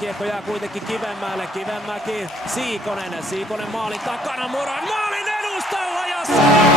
Kiekko jää kuitenkin Kivenmäelle. Kivenmäki, Siikonen maalin takana, Moran maalin edustalla ja